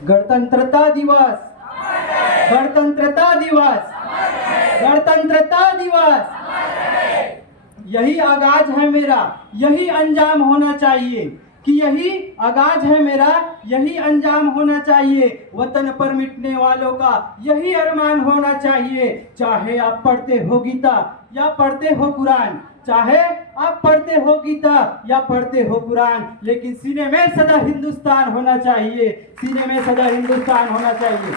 गणतंत्रता दिवस, गणतंत्रता दिवस, गणतंत्रता दिवस। यही आगाज है मेरा, यही अंजाम होना चाहिए कि यही आगाज है मेरा, यही अंजाम होना चाहिए। वतन पर मिटने वालों का यही अरमान होना चाहिए। चाहे आप पढ़ते हो गीता या पढ़ते हो कुरान, चाहे आप पढ़ते हो गीता या पढ़ते हो कुरान, लेकिन सीने में सदा हिंदुस्तान होना चाहिए, सीने में सदा हिंदुस्तान होना चाहिए।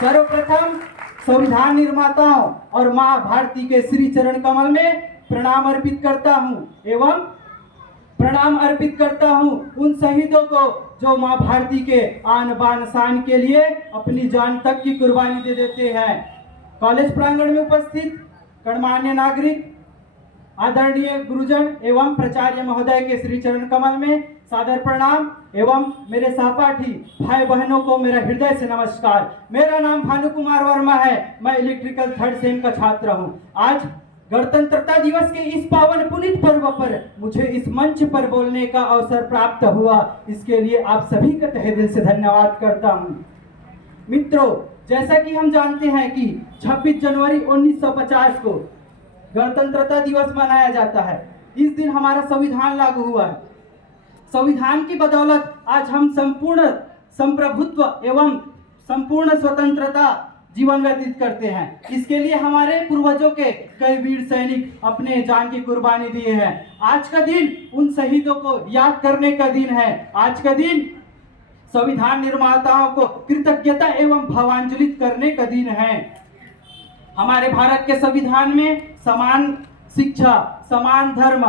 सर्वप्रथम संविधान निर्माताओं और मां भारती के श्री चरण कमल में प्रणाम अर्पित करता हूं एवं प्रणाम अर्पित करता हूं उन शहीदों को जो मां भारती के आन बान शान के लिए अपनी जान तक की कुर्बानी दे देते हैं। कॉलेज प्रांगण में उपस्थित गणमान्य नागरिक, आदरणीय गुरुजन एवं प्राचार्य महोदय के श्री चरण कमल में सादर प्रणाम एवं मेरे सहपाठी भाई बहनों को मेरा हृदय से नमस्कार। मेरा नाम भानु कुमार वर्मा है, मैं इलेक्ट्रिकल थर्ड सेम का छात्र हूं। आज गणतंत्रता दिवस के इस पावन पुनीत पर्व पर मुझे इस मंच पर बोलने का अवसर प्राप्त हुआ, इसके लिए आप सभी का तहे दिल से धन्यवाद करता हूं। मित्रों, जैसा कि हम जानते हैं कि 26 जनवरी 1950 को गणतंत्रता दिवस मनाया जाता है। इस दिन हमारा संविधान लागू हुआ है। संविधान की बदौलत आज हम संपूर्ण संप्रभुत्व एवं संपूर्ण स्वतंत्रता जीवन व्यतीत करते हैं। इसके लिए हमारे पूर्वजों के कई वीर सैनिक अपने जान की कुर्बानी दिए हैं। आज का दिन उन शहीदों को याद करने का दिन है। आज का दिन संविधान निर्माताओं को कृतज्ञता एवं भावांजलित करने का दिन है। हमारे भारत के संविधान में समान शिक्षा, समान धर्म,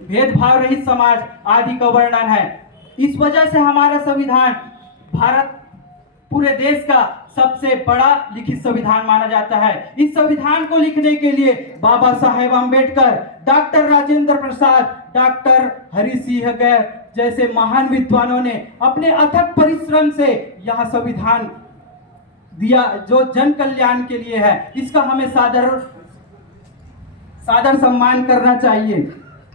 भेदभाव रहित समाज आदि का वर्णन है। इस वजह से हमारा संविधान भारत पूरे देश का सबसे बड़ा लिखित संविधान माना जाता है। इस संविधान को लिखने के लिए बाबा साहेब अम्बेडकर, डॉक्टर राजेंद्र प्रसाद, डॉक्टर हरि सिंह गैर जैसे महान विद्वानों ने अपने अथक परिश्रम से यह संविधान दिया जो जन कल्याण के लिए है। इसका हमें सादर सम्मान करना चाहिए।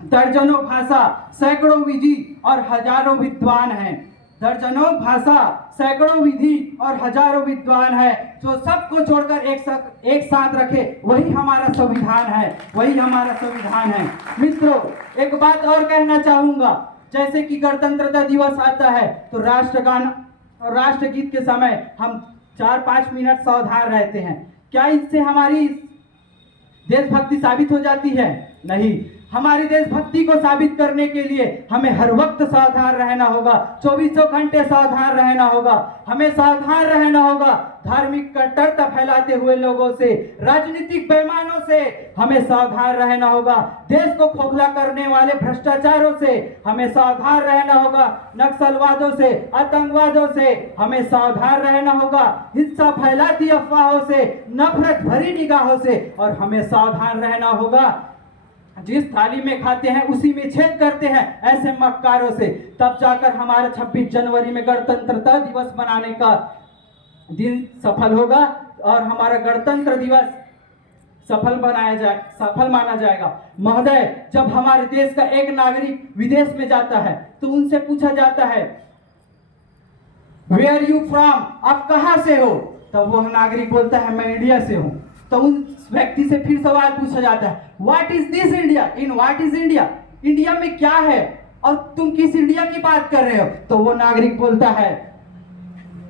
दर्जनों भाषा, सैकड़ों विधि और हजारों विद्वान हैं। दर्जनों भाषा, सैकड़ों विधि और हजारों विद्वान है जो सबको जोड़कर एक साथ रखे, वही हमारा संविधान है, वही हमारा संविधान है। मित्रों, एक बात और कहना चाहूंगा, जैसे कि गणतंत्रता दिवस आता है तो राष्ट्रगान और राष्ट्रगीत के समय हम 4-5 मिनट सावधान रहते हैं। क्या इससे हमारी देशभक्ति साबित हो जाती है? नहीं। हमारी देशभक्ति को साबित करने के लिए हमें हर वक्त सावधान रहना होगा, 24 घंटे सावधान रहना होगा। हमें सावधान रहना होगा धार्मिक कट्टरता फैलाते हुए लोगों से, राजनीतिक बेईमानों से हमें सावधान रहना होगा। देश को खोखला करने वाले भ्रष्टाचारों से हमें सावधान रहना होगा। नक्सलवादों से, आतंकवादों से हमें सावधान रहना होगा। हिंसा फैलाती अफवाहों से, नफरत भरी निगाहों से और हमें सावधान रहना होगा जिस थाली में खाते हैं उसी में छेद करते हैं ऐसे मक्कारों से। तब जाकर हमारा 26 जनवरी में गणतंत्रता दिवस मनाने का दिन सफल होगा और हमारा गणतंत्र दिवस सफल माना जाएगा। महोदय, जब हमारे देश का एक नागरिक विदेश में जाता है तो उनसे पूछा जाता है वेयर यू फ्रॉम, आप कहां से हो? तब वह नागरिक बोलता है मैं इंडिया से हूं। तो उन व्यक्ति से फिर सवाल पूछा जाता है what is this India, in what is India, India में क्या है और तुम किस इंडिया की बात कर रहे हो? तो वो नागरिक बोलता है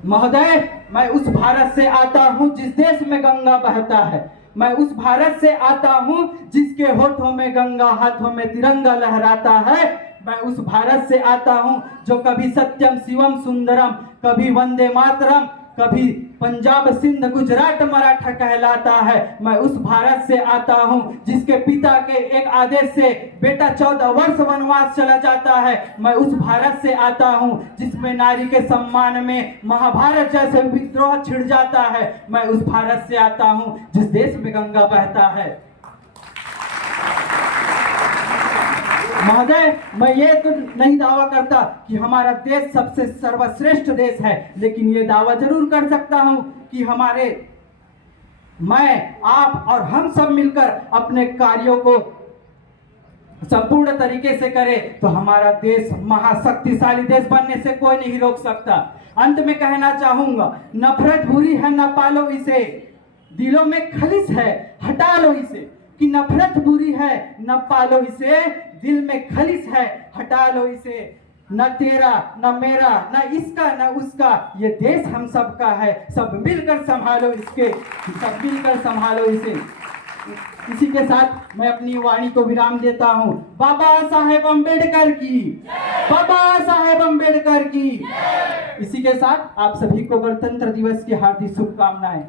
महोदय, मैं उस भारत से आता हूं जिस देश में गंगा बहता है, मैं उस भारत से आता हूं जिसके होठों में गंगा, हाथों में तिरंगा लहराता है। मैं उस भारत से आता हूं जो कभी सत्यम शिवम सुंदरम, कभी वंदे मातरम, कभी पंजाब सिंध गुजरात मराठा कहलाता है। मैं उस भारत से आता हूं जिसके पिता के एक आदेश से बेटा 14 वर्ष वनवास चला जाता है। मैं उस भारत से आता हूं जिसमें नारी के सम्मान में महाभारत जैसे विद्रोह छिड़ जाता है। मैं उस भारत से आता हूं जिस देश में गंगा बहता है। महोदय, मैं ये तो नहीं दावा करता कि हमारा देश सबसे सर्वश्रेष्ठ देश है, लेकिन ये दावा जरूर कर सकता हूं कि मैं, आप और हम सब मिलकर अपने कार्यों को संपूर्ण तरीके से करे तो हमारा देश महाशक्तिशाली देश बनने से कोई नहीं रोक सकता। अंत में कहना चाहूंगा, नफरत बुरी है न पालो इसे, दिलों में खलिश है हटा लो इसे। कि नफरत बुरी है न पालो इसे, दिल में खलिश है हटा लो इसे। न तेरा न मेरा न इसका न उसका, ये देश हम सबका है, सब मिलकर संभालो इसके, सब मिलकर संभालो इसे। इसी के साथ मैं अपनी वाणी को विराम देता हूँ। बाबा साहेब अम्बेडकर की, बाबा साहेब अम्बेडकर की। इसी के साथ आप सभी को गणतंत्र दिवस की हार्दिक शुभकामनाएं।